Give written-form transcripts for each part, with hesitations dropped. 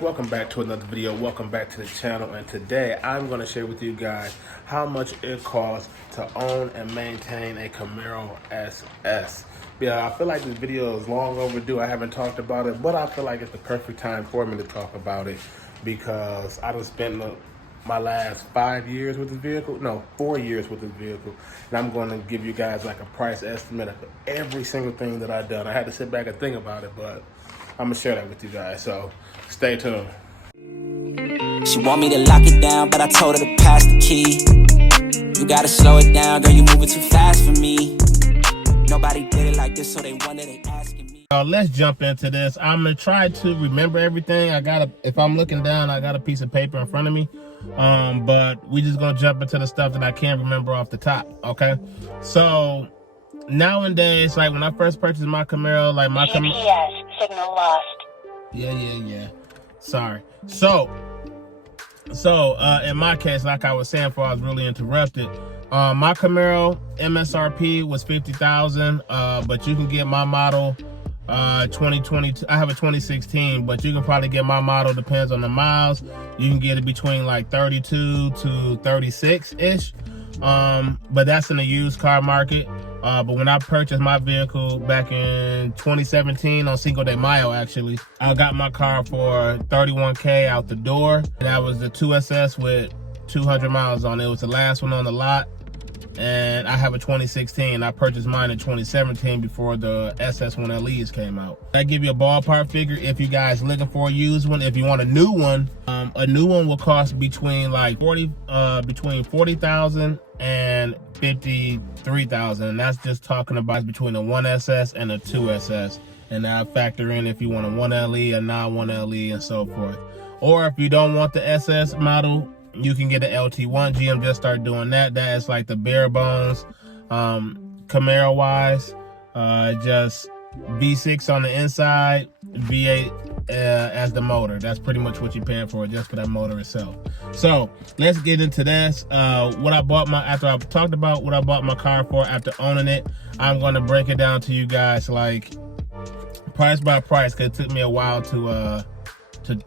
Welcome back to another video. Welcome back to the channel, and today I'm going to share with you guys how much it costs to own and maintain a Camaro SS. Yeah, I feel like this video is long overdue. I haven't talked about it, but I feel like it's the perfect time for me to talk about it because I done spent my last 5 years with this vehicle, no, 4 years with this vehicle, and I'm going to give you guys like a price estimate of every single thing that I've done. I had to sit back and think about it, but I'm gonna share that with you guys, so stay tuned. She want me to lock it down, but I told her to pass the key. You gotta slow it down, girl, you moving too fast for me. Nobody did it like this, so they wonder, they asking me. Let's jump into this. I'm gonna try to remember everything. If I'm looking down, I got a piece of paper in front of me. But we just gonna jump into the stuff that I can't remember off the top, okay? So nowadays, like when I first purchased my Camaro, like my GPS signal lost. Yeah. Sorry. So in my case, like I was saying before I was really interrupted, my Camaro MSRP was $50,000, but you can get my model 2022. I have a 2016, but you can probably get my model, depends on the miles. You can get it between like 32 to 36 ish. But that's in the used car market. But when I purchased my vehicle back in 2017 on Cinco de Mayo, actually, I got my car for $31K out the door. That was the 2SS with 200 miles on it. It was the last one on the lot. And I have a 2016. I purchased mine in 2017 before the SS1LEs came out. That give you a ballpark figure if you guys looking for a used one. If you want a new one will cost between like between $40,000 and $53,000. And that's just talking about between a 1SS and a 2SS. And now factor in if you want a 1LE, a non-1LE, and so forth. Or if you don't want the SS model, you can get an LT1. GM just started doing that. That is like the bare bones Camaro wise. Just V6 on the inside, V8 as the motor. That's pretty much what you're paying for, just for that motor itself. So let's get into this. After I've talked about what I bought my car for after owning it, I'm going to break it down to you guys like price by price, because it took me a while to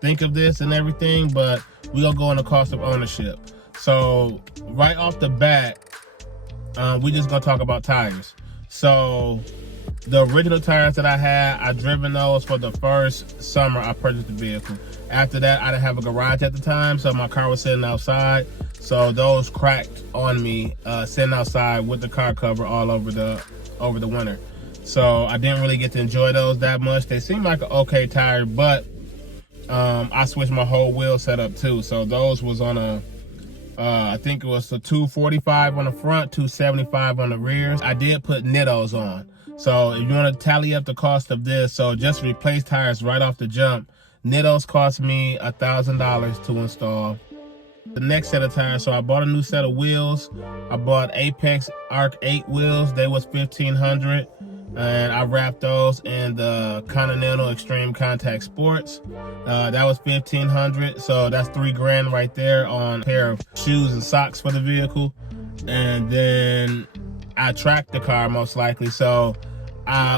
think of this and everything, but we're gonna go on the cost of ownership. So right off the bat, we just gonna talk about tires. So the original tires that I had, I driven those for the first summer I purchased the vehicle. After that, I didn't have a garage at the time, so my car was sitting outside. So those cracked on me sitting outside with the car cover all over the winter. So I didn't really get to enjoy those that much. They seemed like an okay tire, but I switched my whole wheel setup too. So those was on a I think it was a 245 on the front, 275 on the rears. I did put Nittos on. So if you want to tally up the cost of this, so just replace tires right off the jump, Nittos cost me $1,000 to install. The next set of tires, so I bought a new set of wheels. I bought Apex Arc 8 wheels. They was $1,500. And I wrapped those in the Continental Extreme Contact Sports. That was $1,500, so that's $3,000 right there on a pair of shoes and socks for the vehicle. And then I tracked the car most likely. So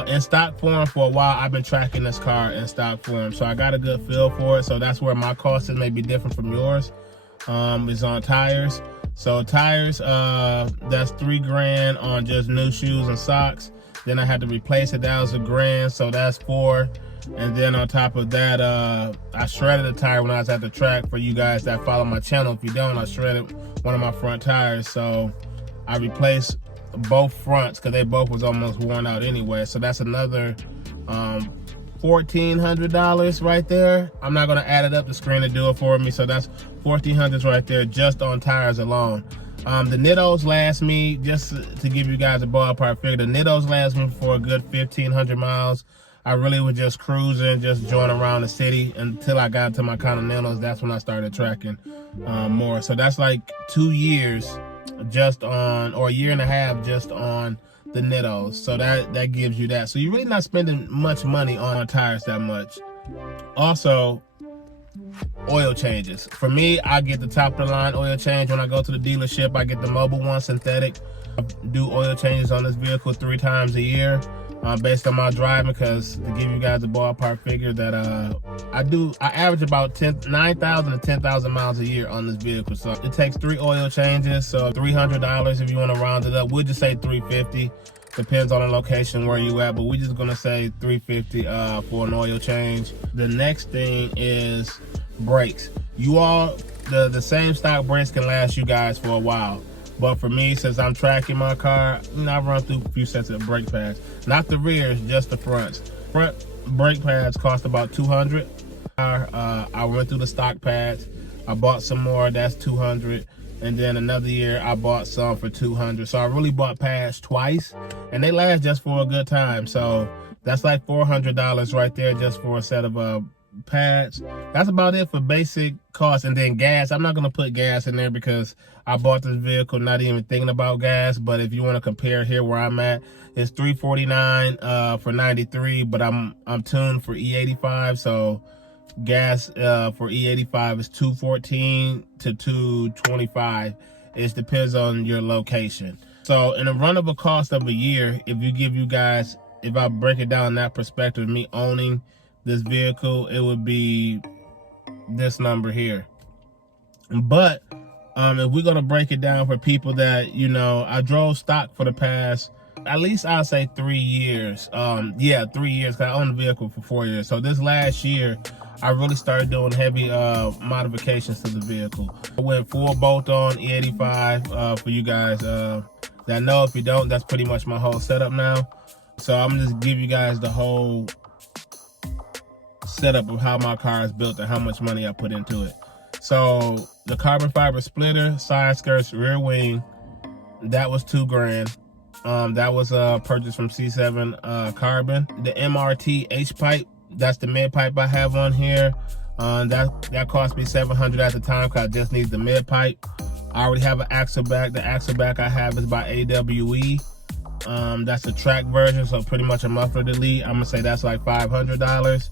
in stock form for a while, I've been tracking this car in stock form, so I got a good feel for it. So that's where my cost is maybe different from yours. Is on tires. So tires, that's $3,000 on just new shoes and socks. Then I had to replace it. That was $1,000, so that's $4,000. And then on top of that, I shredded a tire when I was at the track. For you guys that follow my channel, if you don't, I shredded one of my front tires. So I replaced both fronts because they both was almost worn out anyway. So that's another $1,400 right there. I'm not gonna add it up the screen to do it for me. So that's $1,400 right there just on tires alone. The Nittos last me, just to give you guys a ballpark figure, the Nittos last me for a good 1,500 miles. I really was just cruising, just joining around the city until I got to my Continentals. That's when I started tracking more. So that's like 2 years just on, or a year and a half just on the Nittos. So that gives you that. So you're really not spending much money on tires that much. Also, oil changes. For me, I get the top of the line oil change when I go to the dealership. I get the mobile one, synthetic. I do oil changes on this vehicle 3 times a year. based on my driving, because to give you guys a ballpark figure that I average about 9,000 to 10,000 miles a year on this vehicle. So it takes 3 oil changes, so $300 if you want to round it up. We'll just say $350. Depends on the location where you at, but we're just gonna say $350 for an oil change. The next thing is brakes. You all, the same stock brakes can last you guys for a while. But for me, since I'm tracking my car, I run through a few sets of brake pads. Not the rears, just the fronts. Front brake pads cost about $200. I went through the stock pads. I bought some more, that's $200. And then another year, I bought some for $200. So I really bought pads twice, and they last just for a good time. So that's like $400 right there just for a set of pads. That's about it for basic costs. And then gas, I'm not gonna put gas in there because I bought this vehicle not even thinking about gas. But if you want to compare here where I'm at, it's $349 for 93, but I'm tuned for E85, so gas for E85 is $214 to $225. It depends on your location. So in a run of a cost of a year, if I break it down in that perspective, me owning this vehicle, it would be this number here. But if we're gonna break it down for people that, I drove stock for the past, at least I'll say 3 years. 3 years, because I owned the vehicle for 4 years. So this last year, I really started doing heavy modifications to the vehicle. I went full bolt-on E85 for you guys that know. If you don't, that's pretty much my whole setup now. So I'm just give you guys the whole setup of how my car is built and how much money I put into it. So the carbon fiber splitter, side skirts, rear wing, that was $2,000. That was purchased from C7 Carbon. The MRT H-pipe, that's the mid pipe I have on here. That cost me $700 at the time because I just need the mid pipe. I already have an axle back. The axle back I have is by AWE. That's the track version, so pretty much a muffler delete. I'm gonna say that's like $500.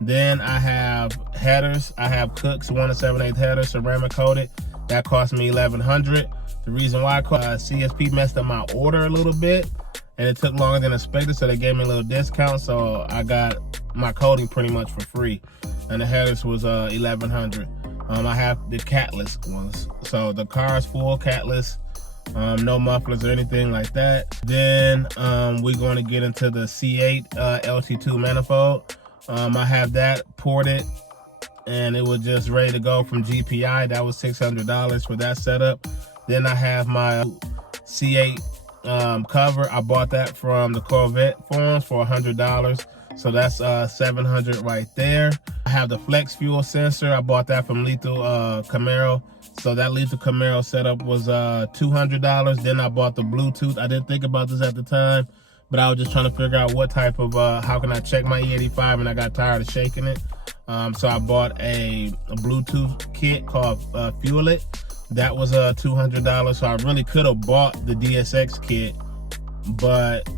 Then I have headers. I have Cook's 1 7/8 headers, ceramic coated. That cost me $1,100. The reason why CSP messed up my order a little bit, and it took longer than expected, so they gave me a little discount. So I got my coating pretty much for free, and the headers was $1,100. I have the catless ones, so the car is full catless, no mufflers or anything like that. Then we're going to get into the C8 LT2 manifold. I have that ported, and it was just ready to go from GPI. That was $600 for that setup. Then I have my C8 cover. I bought that from the Corvette forums for $100. So that's $700 right there. I have the flex fuel sensor. I bought that from Lethal Camaro. So that Lethal Camaro setup was $200. Then I bought the Bluetooth. I didn't think about this at the time, but I was just trying to figure out what type of, how can I check my E85, and I got tired of shaking it. So I bought a Bluetooth kit called Fuel It. That was $200. So I really could have bought the DSX kit, but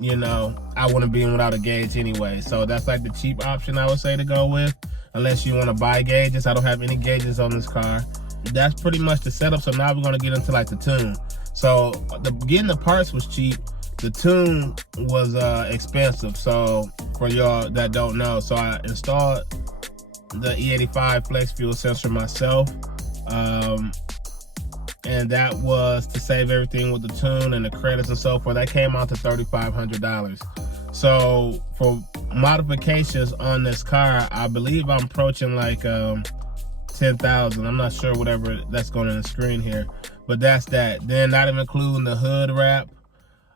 I wouldn't be in without a gauge anyway. So that's like the cheap option I would say to go with, unless you want to buy gauges. I don't have any gauges on this car. That's pretty much the setup. So now we're going to get into like the tune. So getting the parts was cheap. The tune was expensive. So for y'all that don't know, so I installed the E85 flex fuel sensor myself. And that was to save everything with the tune and the credits and so forth. That came out to $3,500. So for modifications on this car, I believe I'm approaching like 10,000. I'm not sure whatever that's going on the screen here, but that's that. Then not even including the hood wrap.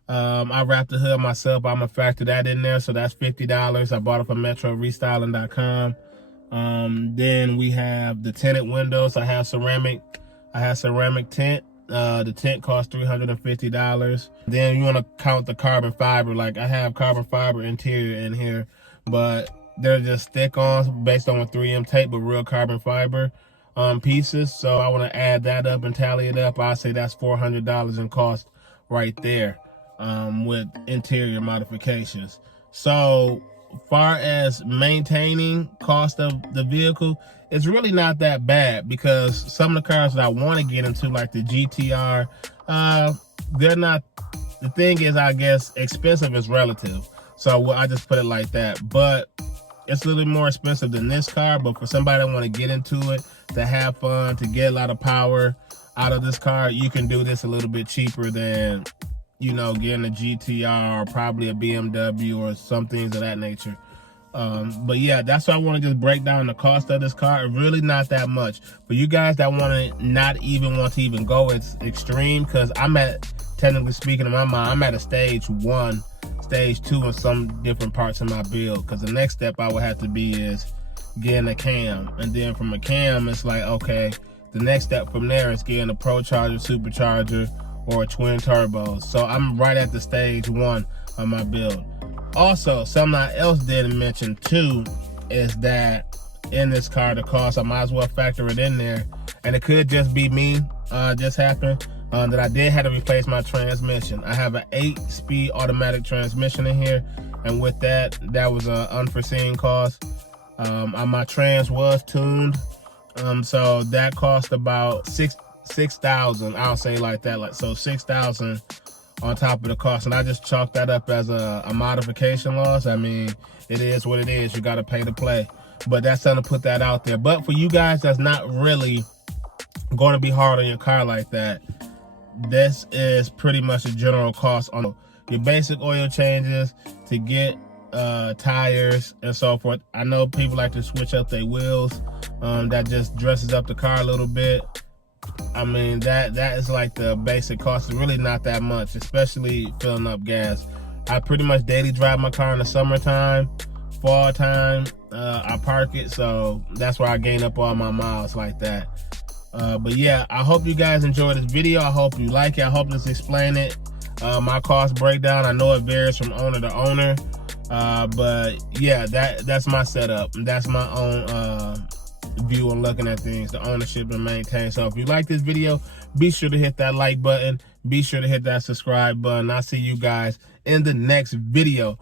I wrapped the hood myself. I'm gonna factor that in there, so that's $50. I bought it from MetroRestyling.com. Then we have the tinted windows. I have ceramic tint. The tint costs $350. Then you want to count the carbon fiber. Like I have carbon fiber interior in here, but they're just stick-ons based on a 3M tape, but real carbon fiber pieces. So I want to add that up and tally it up. I say that's $400 in cost right there with interior modifications. So far as maintaining cost of the vehicle, it's really not that bad, because some of the cars that I want to get into, like the GTR, they're not, the thing is, I guess expensive is relative. So I just put it like that. But it's a little more expensive than this car, but for somebody that want to get into it, to have fun, to get a lot of power out of this car, you can do this a little bit cheaper than, you know, getting a GTR or probably a BMW or some things of that nature. But yeah, that's why I want to just break down the cost of this car. Really not that much. For you guys that want to not even want to even go it's extreme, because I'm at, technically speaking in my mind, I'm at a stage 1, stage 2 in some different parts of my build, because the next step I would have to be is getting a cam, and then from a cam it's like, okay, the next step from there is getting a Pro Charger, Supercharger, or a twin turbo. So I'm right at the stage 1 of my build. Also, something I else didn't mention too is that in this car, the cost, I might as well factor it in there, and it could just be me, just happened, that I did have to replace my transmission. I have an 8-speed automatic transmission in here, and with that was an unforeseen cost. My trans was tuned, so that cost about $6,000. I'll say like that, like, so $6,000 on top of the cost, and I just chalked that up as a modification loss. I mean, it is what it is. You got to pay to play, but that's something to put that out there. But for you guys that's not really going to be hard on your car like that, this is pretty much a general cost on your basic oil changes to get tires and so forth. I know people like to switch up their wheels. That just dresses up the car a little bit. I mean, that is like the basic cost. It's really not that much, especially filling up gas. I pretty much daily drive my car in the summertime, fall time. I park it, so that's why I gain up all my miles like that. But yeah, I hope you guys enjoyed this video. I hope you like it. I hope this explain it. My cost breakdown, I know it varies from owner to owner, but yeah, that's my setup. That's my own view on looking at things, the ownership and maintain. So if you like this video, be sure to hit that like button, be sure to hit that subscribe button. I'll see you guys in the next video.